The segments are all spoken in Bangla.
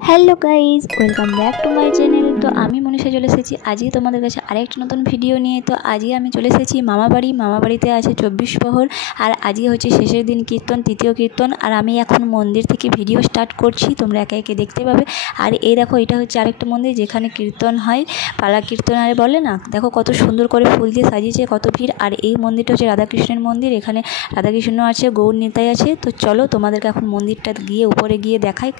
Hello guys, welcome back to my channel. তো আমি মনীষা চলে এসেছি আজকে তোমাদের কাছে আরেকটা নতুন ভিডিও নিয়ে। তো আজকে আমি চলে এসেছি মামাবাড়িতে আছে 24 প্রহর, আর আজকে হচ্ছে শেষের দিন কীর্তন, তৃতীয় কীর্তন। আর আমি এখন মন্দির থেকে ভিডিও স্টার্ট করছি, তোমরা একে একে দেখতে পাবে। আর এই দেখো, এটা হচ্ছে আরেকটা মন্দির যেখানে কীর্তন হয়, পালা কীর্তন আর বলে না। দেখো কত সুন্দর করে ফুল দিয়ে সাজিয়েছে, কত ভিড়। আর এই মন্দিরটা হচ্ছে রাধাকৃষ্ণের মন্দির, এখানে রাধাকৃষ্ণ আছে, গৌর নিতাই আছে। তো চলো তোমাদেরকে এখন মন্দিরটা গিয়ে উপরে গিয়ে দেখাই।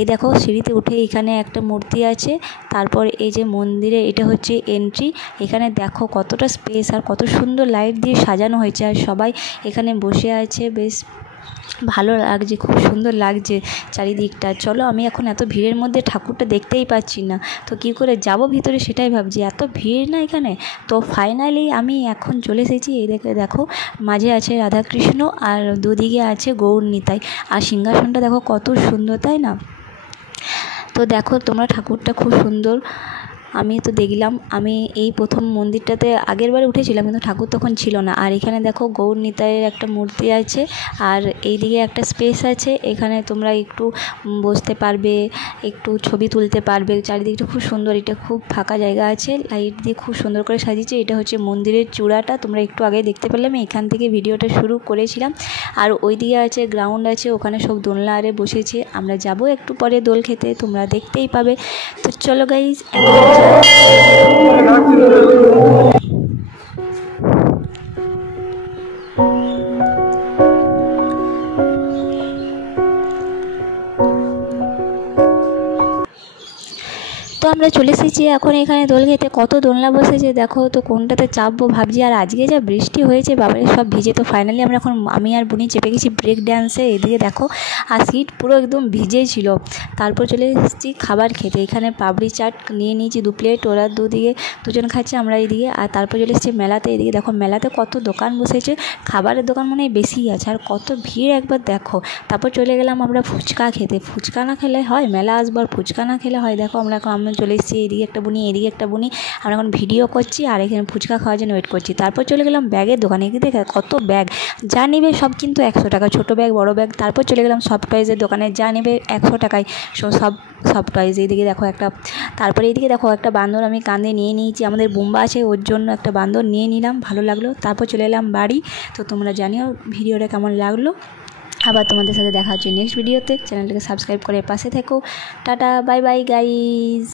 এই দেখো সিঁড়িতে উঠে এখানে একটা মূর্তি আছে, তারপর এই যে মন্দিরে এটা হচ্ছে এন্ট্রি। এখানে দেখো কতটা স্পেস আর কত সুন্দর লাইট দিয়ে সাজানো হয়েছে, আর সবাই এখানে বসে আছে। বেশ ভালো লাগছে, খুব সুন্দর লাগছে চারিদিকটা। চলো, আমি এখন এত ভিড়ের মধ্যে ঠাকুরটা দেখতেই পাচ্ছি না, তো কী করে যাব ভিতরে সেটাই ভাবছি, এত ভিড় না এখানে। তো ফাইনালি আমি এখন চলে এসেছি। এই দেখো মাঝে আছে রাধাকৃষ্ণ আর দুদিকে আছে গৌর নিতাই, আর সিংহাসনটা দেখো কত সুন্দর, তাই না? তো দেখো তোমরা, ঠাকুরটা খুব সুন্দর। আমি তো দেখলাম, আমি এই প্রথম মন্দিরটাতে আগের বারে উঠেছিলাম, কিন্তু ঠাকুর তখন ছিল না। আর এখানে দেখো গৌর নিতাইয়ের একটা মূর্তি আছে, আর এইদিকে একটা স্পেস আছে, এখানে তোমরা একটু বসতে পারবে, একটু ছবি তুলতে পারবে। চারিদিকটা খুব সুন্দর, এটা খুব ফাঁকা জায়গা আছে, লাইট দিয়ে খুব সুন্দর করে সাজিয়েছে। এটা হচ্ছে মন্দিরের চূড়াটা, তোমরা একটু আগে দেখতে পেলে। আমি এখান থেকে ভিডিওটা শুরু করেছিলাম। আর ওইদিকে আছে গ্রাউন্ড আছে, ওখানে সব দোলনা আরে বসেছে। আমরা যাব একটু পরে দোল খেতে, তোমরা দেখতেই পাবে। তো চলো গাইজ, তো আমরা চলে এসেছি এখন এখানে দোল খেতে। কত দোলনা বসেছে দেখো, তো কোনটাতে চাপবো ভাবছি। আর আজকে যা বৃষ্টি হয়েছে বাবারে, সব ভিজে। তো ফাইনালি আমরা এখন আমি আর বুনি চেপে গেছি ব্রেক ড্যান্সে। এদিকে দেখো, আর সিট পুরো একদম ভিজেই ছিল। তারপর চলে এসেছি খাবার খেতে। এখানে পাপড়ি চাট নিয়ে নিয়েছি 2 প্লেট, ওরা দুদিকে দুজন খাচ্ছে, আমরা এইদিকে। আর তারপর চলে এসেছি মেলাতে। এদিকে দেখো মেলাতে কত দোকান বসেছে, খাবারের দোকান মনে হয় বেশি আছে, আর কত ভিড় একবার দেখো। তারপর চলে গেলাম আমরা ফুচকা খেতে। ফুচকা না খেলে হয়, মেলা আসবার ফুচকা না খেলে হয়। দেখো আমরা চলে এসেছি, এদিকে একটা বুনি, এদিকে একটা বুনি। আমরা এখন ভিডিও করছি আর এখানে ফুচকা খাওয়ার জন্য ওয়েট করছি। তারপর চলে গেলাম ব্যাগের দোকানে। এদিকে দেখে কত ব্যাগ, যা নেবে সব কিন্তু 100 টাকা, ছোটো ব্যাগ বড় ব্যাগ। তারপর চলে গেলাম সফট টয়েসের দোকানে, যা নেবে 100 টাকায় সব সফট টয়েস। এইদিকে দেখো একটা, তারপরে এইদিকে দেখো একটা বান্দর আমি কাঁধে নিয়ে নিয়েছি, আমাদের বুম্বা আছে ওর জন্য একটা বান্দর নিয়ে নিলাম, ভালো লাগলো। তারপর চলে এলাম বাড়ি। তো তোমরা জানিও ভিডিওটা কেমন লাগলো। আবার তোমাদের সাথে দেখা হচ্ছে নেক্সট ভিডিওতে। চ্যানেলটাকে সাবস্ক্রাইব করে পাশে থেকো। Tata, bye bye guys.